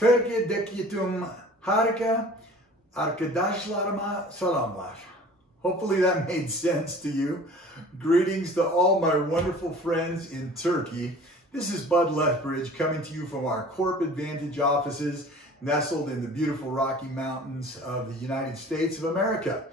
Türkiye'deki tüm harika arkadaşlarıma selamlar. Hopefully that made sense to you. Greetings to all my wonderful friends in Turkey. This is Bud Lethbridge coming to you from our Corp Advantage offices nestled in the beautiful Rocky Mountains of the United States of America.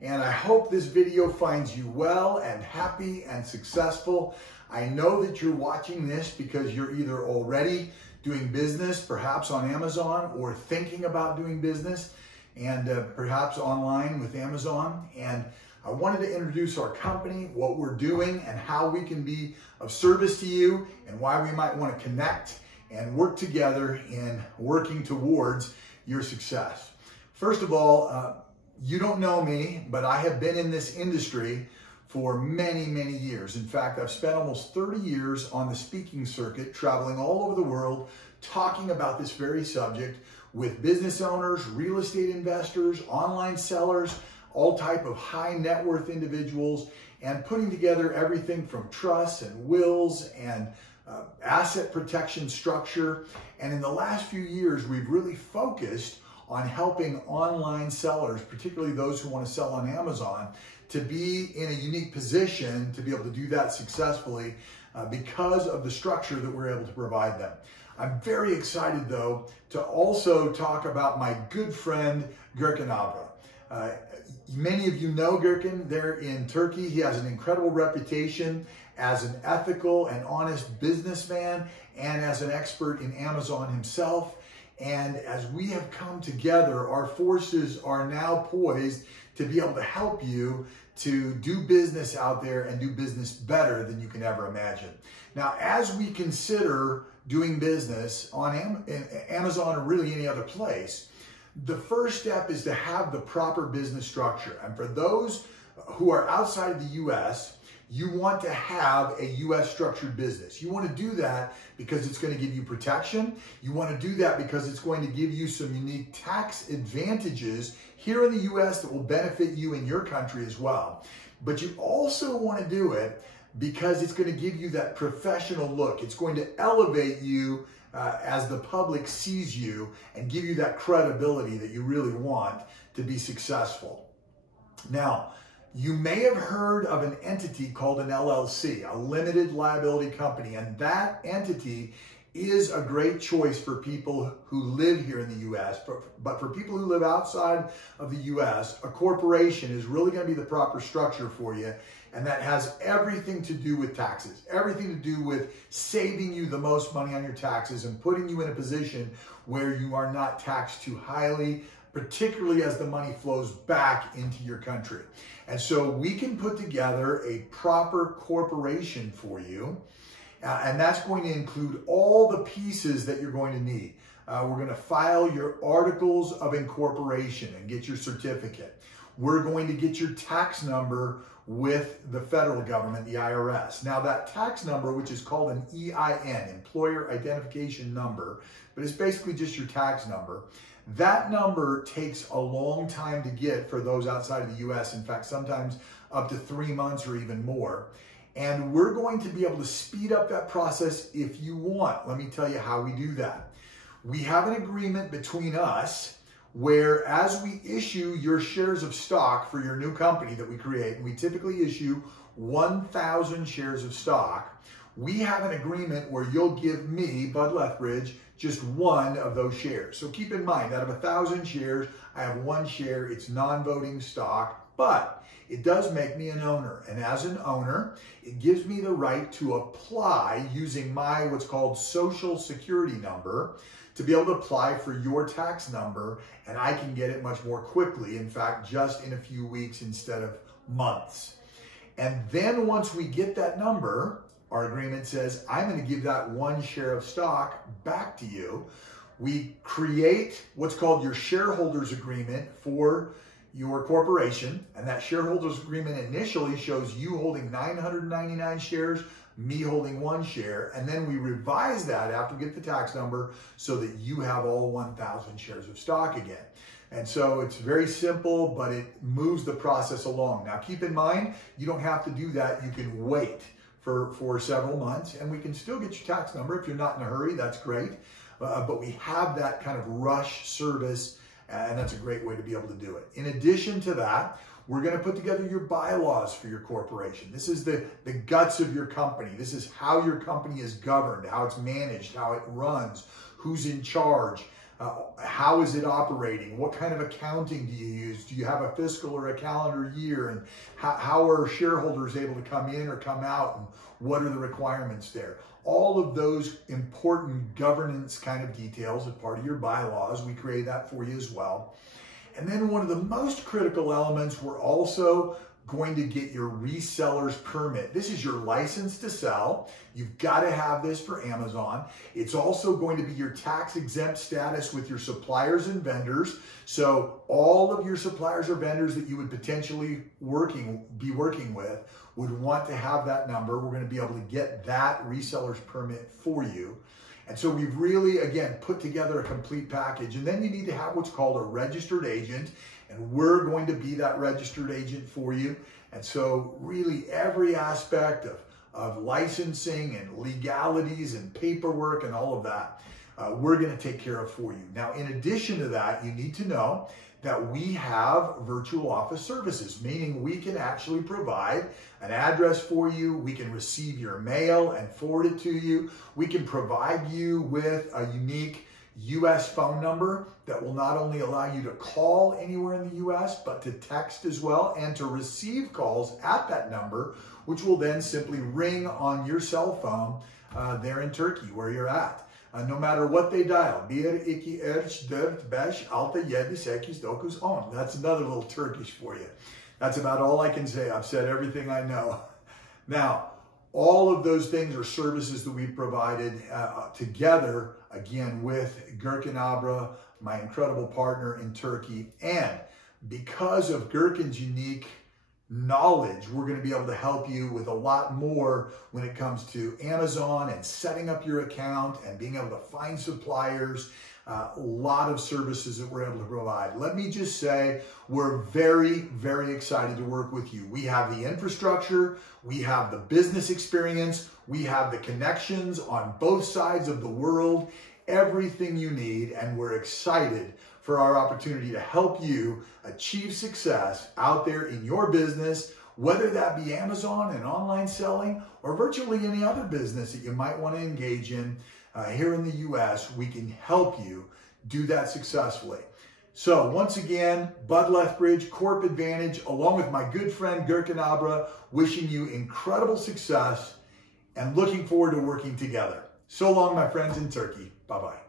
And I hope this video finds you well and happy and successful. I know that you're watching this because you're either already doing business, perhaps on Amazon, or thinking about doing business, and perhaps online with Amazon. And I wanted to introduce our company, what we're doing, and how we can be of service to you, and why we might want to connect and work together in working towards your success. First of all, you don't know me, but I have been in this industry for many, many years. In fact, I've spent almost 30 years on the speaking circuit, traveling all over the world, talking about this very subject with business owners, real estate investors, online sellers, all type of high net worth individuals, and putting together everything from trusts and wills and asset protection structure. And in the last few years, we've really focused on helping online sellers, particularly those who want to sell on Amazon, to be in a unique position to be able to do that successfully because of the structure that we're able to provide them. I'm very excited, though, to also talk about my good friend, Gürkan Abra. Many of you know Gürkan there in Turkey. He has an incredible reputation as an ethical and honest businessman and as an expert in Amazon himself. And as we have come together, our forces are now poised to be able to help you to do business out there and do business better than you can ever imagine. Now, as we consider doing business on Amazon or really any other place, the first step is to have the proper business structure. And for those who are outside of the US, you want to have a US structured business. You want to do that because it's going to give you protection. You want to do that because it's going to give you some unique tax advantages here in the US that will benefit you in your country as well. But you also want to do it because it's going to give you that professional look. It's going to elevate you as the public sees you and give you that credibility that you really want to be successful. Now, you may have heard of an entity called an LLC, a limited liability company, and that entity is a great choice for people who live here in the US, but for people who live outside of the US, a corporation is really going to be the proper structure for you, and that has everything to do with taxes, everything to do with saving you the most money on your taxes and putting you in a position where you are not taxed too highly, particularly as the money flows back into your country. And so we can put together a proper corporation for you, and that's going to include all the pieces that you're going to need. We're going to file your articles of incorporation and get your certificate. We're going to get your tax number with the federal government, the IRS. Now that tax number, which is called an EIN, Employer Identification Number, but it's basically just your tax number. That number takes a long time to get for those outside of the US. In fact, sometimes up to 3 months or even more. And we're going to be able to speed up that process if you want. Let me tell you how we do that. We have an agreement between us where as we issue your shares of stock for your new company that we create, and we typically issue 1,000 shares of stock, we have an agreement where you'll give me, Bud Lethbridge, just one of those shares. So keep in mind, out of 1,000 shares, I have one share. It's non-voting stock, but it does make me an owner. And as an owner, it gives me the right to apply using my what's called social security number to be able to apply for your tax number, and I can get it much more quickly. In fact, just in a few weeks instead of months. And then once we get that number, our agreement says, I'm going to give that one share of stock back to you. We create what's called your shareholders agreement for your corporation. And that shareholders agreement initially shows you holding 999 shares, me holding one share. And then we revise that after we get the tax number so that you have all 1,000 shares of stock again. And so it's very simple, but it moves the process along. Now, keep in mind, you don't have to do that. You can wait for several months, and we can still get your tax number. If you're not in a hurry, that's great. but we have that kind of rush service, and that's a great way to be able to do it. In addition to that, we're going to put together your bylaws for your corporation. This is the guts of your company. This is how your company is governed, how it's managed, how it runs, who's in charge, how is it operating, what kind of accounting do you use, do you have a fiscal or a calendar year, and how are shareholders able to come in or come out, and what are the requirements there. All of those important governance kind of details as part of your bylaws, we create that for you as well. And then one of the most critical elements, we're also going to get your reseller's permit. This is your license to sell. You've got to have this for Amazon. It's also going to be your tax exempt status with your suppliers and vendors. So all of your suppliers or vendors that you would potentially be working with would want to have that number. We're going to be able to get that reseller's permit for you. And so we've really, again, put together a complete package. And then you need to have what's called a registered agent. And we're going to be that registered agent for you. And so really every aspect of licensing and legalities and paperwork and all of that, we're going to take care of for you. Now, in addition to that, you need to know that we have virtual office services, meaning we can actually provide an address for you. We can receive your mail and forward it to you. We can provide you with a unique US phone number that will not only allow you to call anywhere in the US, but to text as well and to receive calls at that number, which will then simply ring on your cell phone there in Turkey where you're at. No matter what they dial. 1, 2, 3, 4, 5, 6, 7, 8, 9, 10. That's another little Turkish for you. That's about all I can say. I've said everything I know. Now, all of those things are services that we've provided together, again, with Gürkan Abra, my incredible partner in Turkey. And because of Gürkan's unique knowledge, we're going to be able to help you with a lot more when it comes to Amazon and setting up your account and being able to find suppliers. A lot of services that we're able to provide. Let me just say, we're very, very excited to work with you. We have the infrastructure, we have the business experience, we have the connections on both sides of the world, everything you need, and we're excited for our opportunity to help you achieve success out there in your business, whether that be Amazon and online selling or virtually any other business that you might want to engage in. Here in the US, we can help you do that successfully. So once again, Bud Lethbridge, Corp Advantage, along with my good friend Gürkan Abra, wishing you incredible success and looking forward to working together. So long, my friends in Turkey. Bye-bye.